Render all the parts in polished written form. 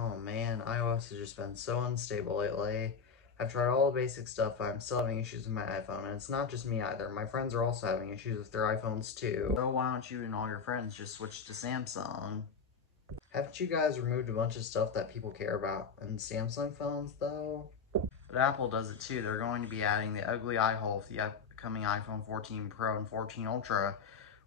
Oh man, iOS has just been so unstable lately. I've tried all the basic stuff, but I'm still having issues with my iPhone, and it's not just me either. My friends are also having issues with their iPhones too. So why don't you and all your friends just switch to Samsung? Haven't you guys removed a bunch of stuff that people care about in Samsung phones though? But Apple does it too. They're going to be adding the ugly eye hole for the upcoming iPhone 14 Pro and 14 Ultra,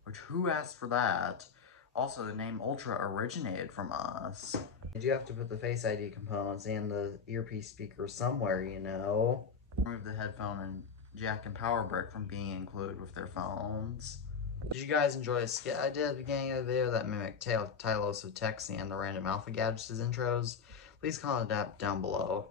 which who asked for that? Also, the name Ultra originated from us. You do have to put the Face ID components and the earpiece speaker somewhere, you know. Remove the headphone and jack and power brick from being included with their phones. Did you guys enjoy a skit I did at the beginning of the video that mimicked Tylos of Texi and the Random Alpha Gadgets intros? Please comment that down below.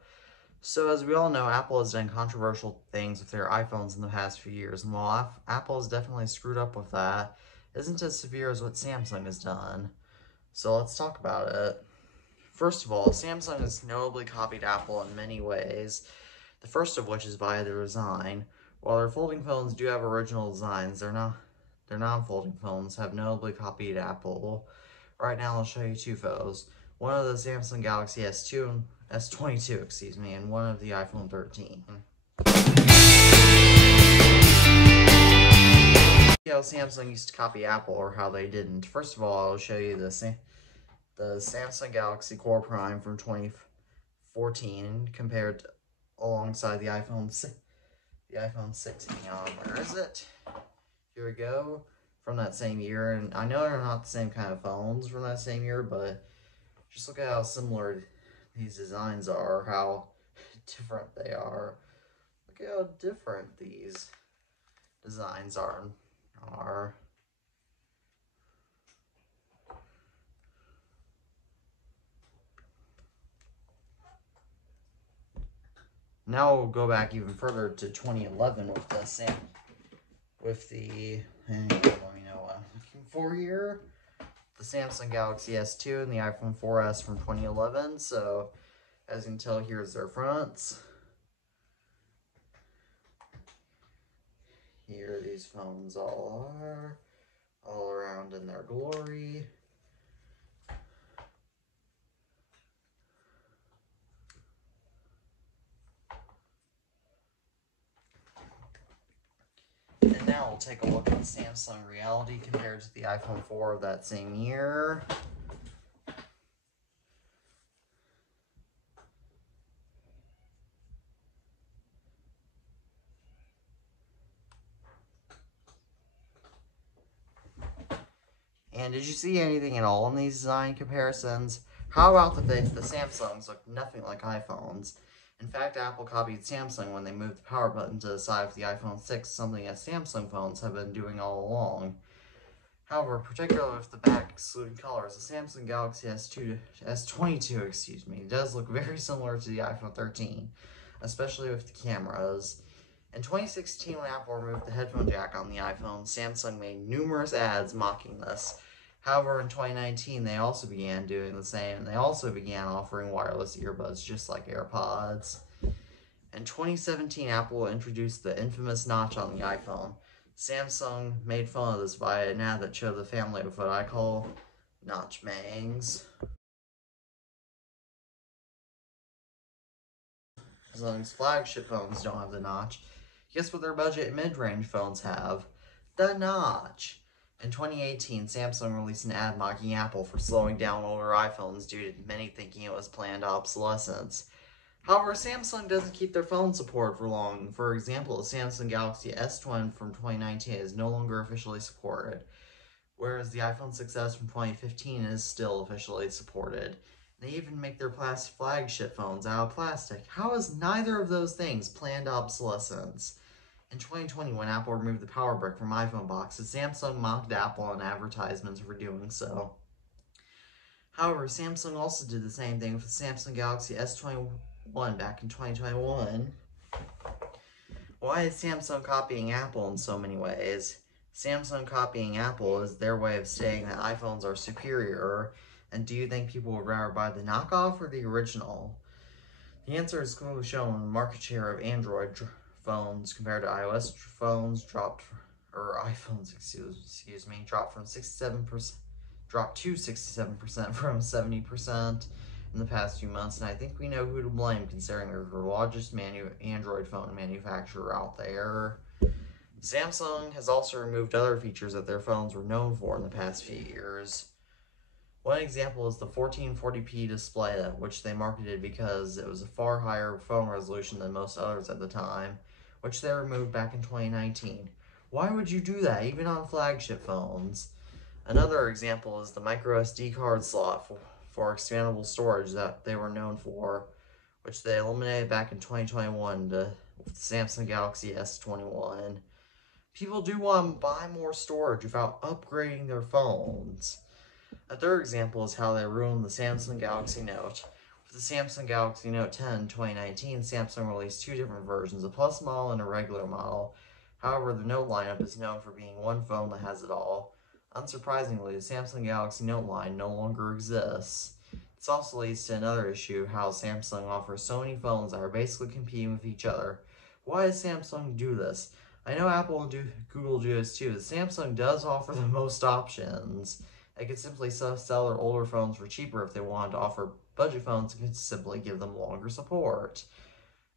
So as we all know, Apple has done controversial things with their iPhones in the past few years, and while Apple has definitely screwed up with that, it isn't as severe as what Samsung has done. So let's talk about it. First of all, Samsung has notably copied Apple in many ways, the first of which is via their design. While their folding phones do have original designs, their non-folding phones have notably copied Apple. Right now, I'll show you two photos. One of the Samsung Galaxy S2 and S22, excuse me, and one of the iPhone 13. See how Samsung used to copy Apple or how they didn't. First of all, I'll show you the Samsung Galaxy Core Prime from 2014 compared alongside the iPhone 6. Hang on, where is it? Here we go. From that same year, and I know they're not the same kind of phones from that same year, but just look at how similar these designs are, how different they are. Look at how different these designs are. Now we'll go back even further to 2011 with hang on, let me know what I'm looking for here. The Samsung Galaxy S2 and the iPhone 4S from 2011. So as you can tell, here's their fronts. Here these phones all are, all around in their glory. And now we'll take a look at the Samsung Reality compared to the iPhone 4 of that same year. And did you see anything at all in these design comparisons? How about the Samsungs look nothing like iPhones? In fact, Apple copied Samsung when they moved the power button to the side of the iPhone 6, something that Samsung phones have been doing all along. However, particularly with the back excluding colors, the Samsung Galaxy S22, does look very similar to the iPhone 13, especially with the cameras. In 2016, when Apple removed the headphone jack on the iPhone, Samsung made numerous ads mocking this. However, in 2019, they also began doing the same, and they also began offering wireless earbuds just like AirPods. In 2017, Apple introduced the infamous notch on the iPhone. Samsung made fun of this via an ad that showed the family of what I call notch bangs. Samsung's flagship phones don't have the notch. Guess what their budget mid-range phones have? The notch. In 2018, Samsung released an ad mocking Apple for slowing down older iPhones due to many thinking it was planned obsolescence. However, Samsung doesn't keep their phone support for long. For example, the Samsung Galaxy S20 from 2019 is no longer officially supported, whereas the iPhone 6s from 2015 is still officially supported. They even make their flagship phones out of plastic. How is neither of those things planned obsolescence? In 2020, when Apple removed the power brick from iPhone boxes, Samsung mocked Apple in advertisements for doing so. However, Samsung also did the same thing with the Samsung Galaxy S21 back in 2021. Why is Samsung copying Apple in so many ways? Samsung copying Apple is their way of saying that iPhones are superior, and do you think people would rather buy the knockoff or the original? The answer is clearly shown in the market share of Android phones compared to iOS phones dropped to 67% from 70%, in the past few months, and I think we know who to blame considering they're the largest Android phone manufacturer out there. Samsung has also removed other features that their phones were known for in the past few years. One example is the 1440p display, which they marketed because it was a far higher phone resolution than most others at the time, which they removed back in 2019. Why would you do that, even on flagship phones? Another example is the micro SD card slot for expandable storage that they were known for, which they eliminated back in 2021 with the Samsung Galaxy S21. People do want to buy more storage without upgrading their phones. A third example is how they ruined the Samsung Galaxy Note. With the Samsung Galaxy Note 10 in 2019, Samsung released two different versions, a Plus model and a regular model. However, the Note lineup is known for being one phone that has it all. Unsurprisingly, the Samsung Galaxy Note line no longer exists. This also leads to another issue, how Samsung offers so many phones that are basically competing with each other. Why does Samsung do this? I know Apple and Google do this too. Samsung does offer the most options. They could simply sell their older phones for cheaper if they wanted to offer budget phones and could simply give them longer support.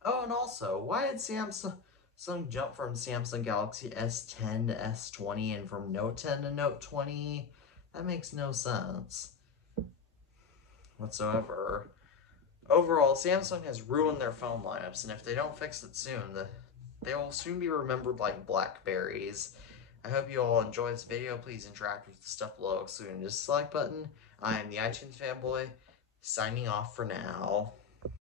Oh, and also, why did Samsung jump from Samsung Galaxy S10 to S20 and from Note 10 to Note 20? That makes no sense whatsoever. Overall, Samsung has ruined their phone lineups, and if they don't fix it soon, they will soon be remembered like Blackberries. I hope you all enjoyed this video. Please interact with the stuff below, including the dislike button. I am the iTunes Fanboy, signing off for now.